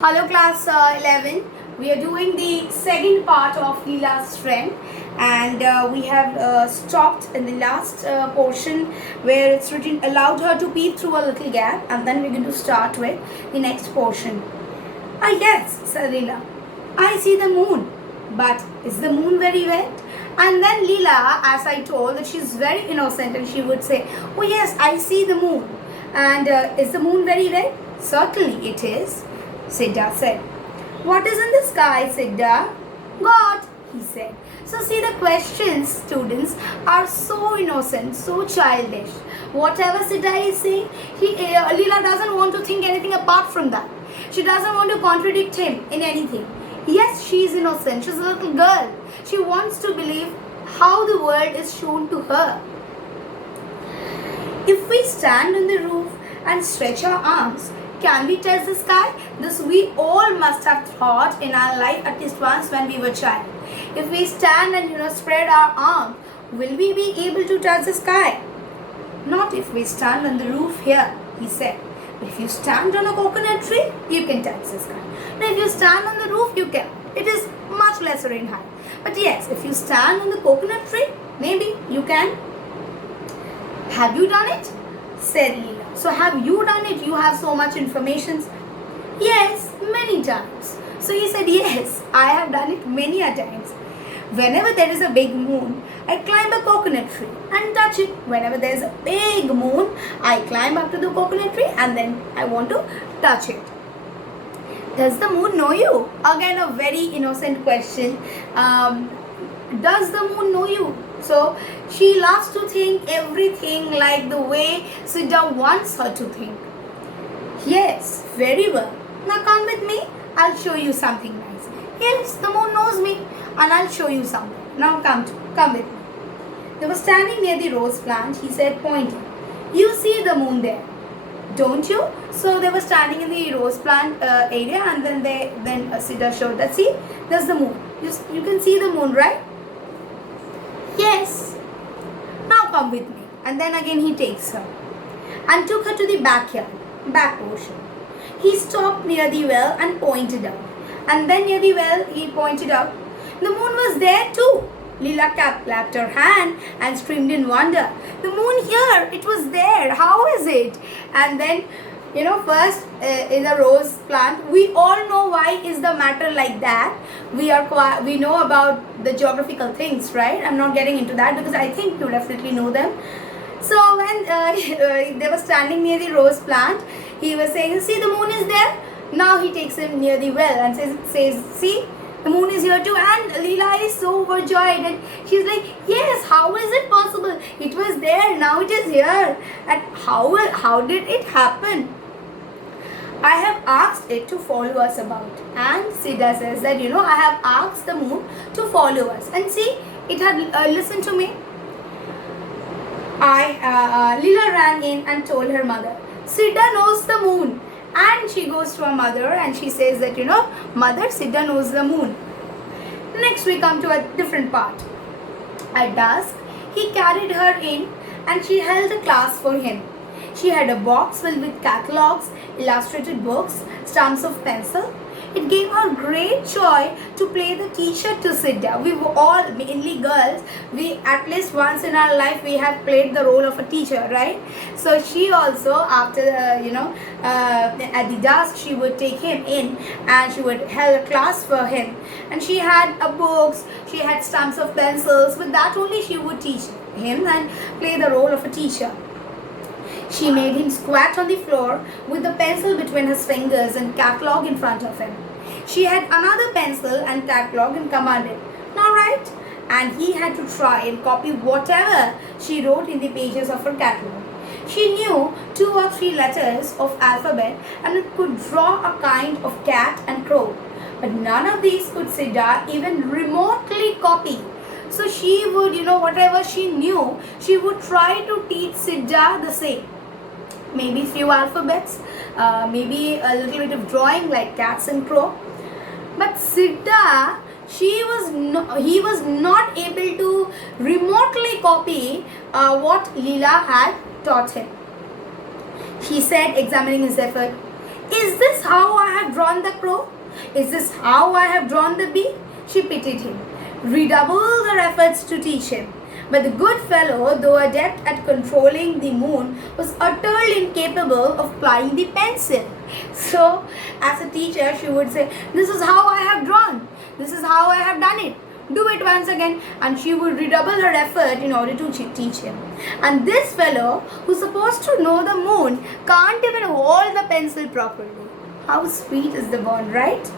Hello class 11. We are doing the second part of Leela's trend, and we have stopped in the last portion where it's written allowed her to peep through a little gap, and then we're going to start with the next portion. Yes, said Leela. I see the moon, but is the moon very wet? And then Leela, as I told, that she's very innocent and she would say, oh yes, I see the moon. And is the moon very wet? Certainly it is. Siddha said. What is in the sky, Siddha? God, he said. So see, the questions, students, are so innocent, so childish. Whatever Siddha is saying, Leela doesn't want to think anything apart from that. She doesn't want to contradict him in anything. Yes, she is innocent. She's a little girl. She wants to believe how the world is shown to her. If we stand on the roof and stretch our arms, can we touch the sky? This we all must have thought in our life at least once when we were child. If we stand and spread our arms, will we be able to touch the sky? Not if we stand on the roof here, he said. If you stand on a coconut tree, you can touch the sky. Now if you stand on the roof, you can. It is much lesser in height. But yes, if you stand on the coconut tree, maybe you can. Have you done it? Said Leela. So have you done it? You have so much information. Yes, many times. So he said, yes, I have done it many a times. Whenever there is a big moon, I climb a coconut tree and touch it. Whenever there is a big moon, I climb up to the coconut tree and then I want to touch it. Does the moon know you? Again, a very innocent question. Does the moon know you? So she loves to think everything like the way Siddha wants her to think. Yes, very well. Now come with me. I'll show you something nice. Yes, the moon knows me and I'll show you something. Now come with me. They were standing near the rose plant, he said, pointing. You see the moon there, don't you? So they were standing in the rose plant area, and then Siddha showed that, see, there's the moon. You can see the moon, right? Yes. Now come with me. And then again he takes her and took her to the back portion. He stopped near the well and pointed out. And then near the well he pointed out. The moon was there too. Leela clapped her hand and screamed in wonder. The moon here, it was there. How is it? And then, first in the rose plant, we all know why is the matter like that. We know about the geographical things, right? I'm not getting into that because I think you definitely know them. So when they were standing near the rose plant, he was saying, see, the moon is there. Now he takes him near the well and says, see, the moon is here too. And Leela is so overjoyed and she's like, yes, how is it possible? It was there, now it is here. And how did it happen? I have asked it to follow us about. And Siddha says that, I have asked the moon to follow us. And see, it had listened to me. Leela ran in and told her mother, Siddha knows the moon. And she goes to her mother and she says that, mother, Siddha knows the moon. Next we come to a different part. At dusk, he carried her in and she held a class for him. She had a box filled with catalogs, illustrated books, stumps of pencil. It gave her great joy to play the teacher to Siddha. We were all, mainly girls, we at least once in our life we have played the role of a teacher, right? So she also, after at the dusk, she would take him in and she would hold a class for him. And she had books, she had stumps of pencils. With that only she would teach him and play the role of a teacher. She made him squat on the floor with the pencil between his fingers and catalog in front of him. She had another pencil and catalog and commanded, now write. And he had to try and copy whatever she wrote in the pages of her catalog. She knew 2 or 3 letters of alphabet and could draw a kind of cat and crow. But none of these could Siddha even remotely copy. So she would, whatever she knew, she would try to teach Siddha the same. Maybe few alphabets, maybe a little bit of drawing like cats and crow. But Siddha, he was not able to remotely copy what Leela had taught him. He said, examining his effort, Is this how I have drawn the crow? Is this how I have drawn the bee? She pitied him, redoubled her efforts to teach him. But the good fellow, though adept at controlling the moon, was utterly incapable of plying the pencil. So, as a teacher, she would say, "This is how I have drawn. This is how I have done it. Do it once again." And she would redouble her effort in order to teach him. And this fellow, who's supposed to know the moon, can't even hold the pencil properly. How sweet is the bond, right?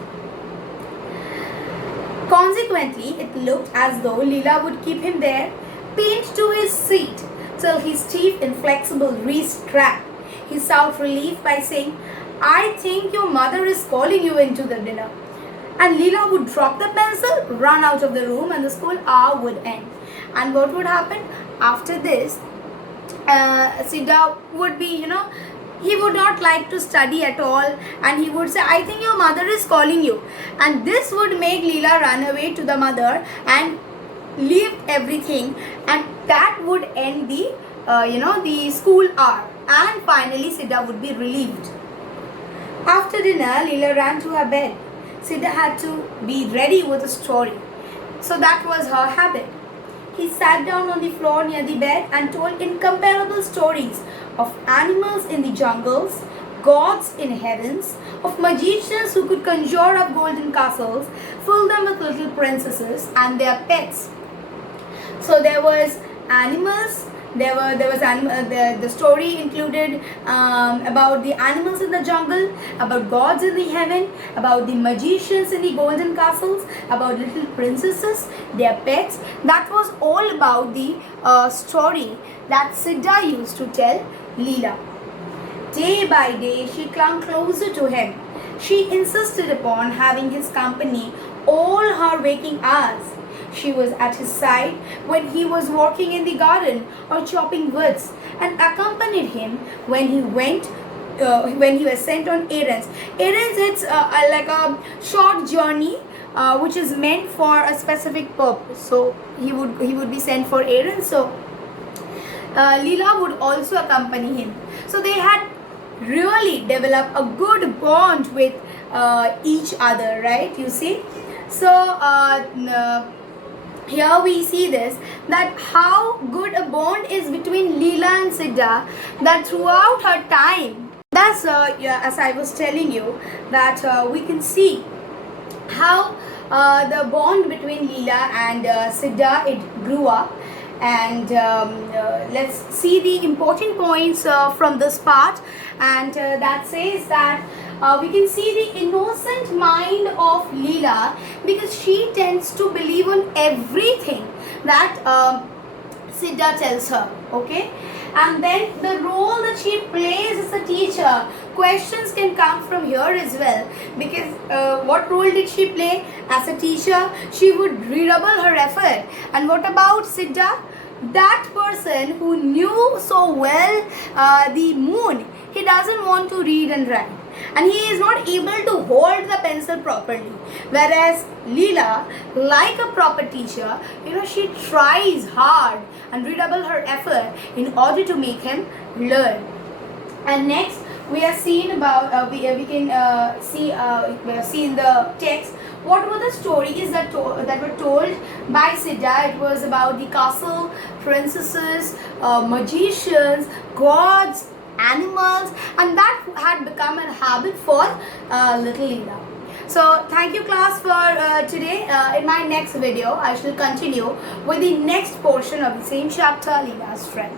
Consequently, it looked as though Leela would keep him there, pinned to his seat, till his stiff, inflexible wrist cracked. He sought relief by saying, "I think your mother is calling you into the dinner." And Leela would drop the pencil, run out of the room, and the school hour would end. And what would happen after this? Siddha would be, he would not like to study at all, and he would say, "I think your mother is calling you." And this would make Leela run away to the mother and leave everything, and that would end the school hour. And finally Siddha would be relieved. After dinner, Leela ran to her bed. Siddha had to be ready with a story, so that was her habit. He sat down on the floor near the bed and told incomparable stories of animals in the jungles, gods in heavens, of magicians who could conjure up golden castles, fill them with little princesses and their pets. So there was animals. The story included about the animals in the jungle, about gods in the heaven, about the magicians in the golden castles, about little princesses, their pets. That was all about the story that Siddha used to tell Leela. Day by day, she clung closer to him. She insisted upon having his company all her waking hours. She was at his side when he was walking in the garden or chopping woods, and accompanied him when he was sent on errands. Errands, it's like a short journey which is meant for a specific purpose. So he would be sent for errands. So Leela would also accompany him. So they had really developed a good bond with each other, right? You see. So here we see this, that how good a bond is between Leela and Siddha, that throughout her time, that's as I was telling you, that we can see how the bond between Leela and Siddha, it grew up. And let's see the important points from this part, and that says that we can see the innocent mind of Leela, because she tends to believe on everything that Siddha tells her, okay? And then the role that she plays as a teacher, questions can come from here as well, because what role did she play as a teacher? She would redouble her effort. And what about Siddha? That person who knew so well the moon, he doesn't want to read and write, and he is not able to hold the pencil properly. Whereas Leela, like a proper teacher, she tries hard and redouble her effort in order to make him learn. And next we are seeing about we can see in the text what were the stories that were told by Siddha. It was about the castle, princesses, magicians, gods, animals, and that had become a habit for little Leela. So thank you class for today. In my next video, I shall continue with the next portion of the same chapter, Leela's Friend.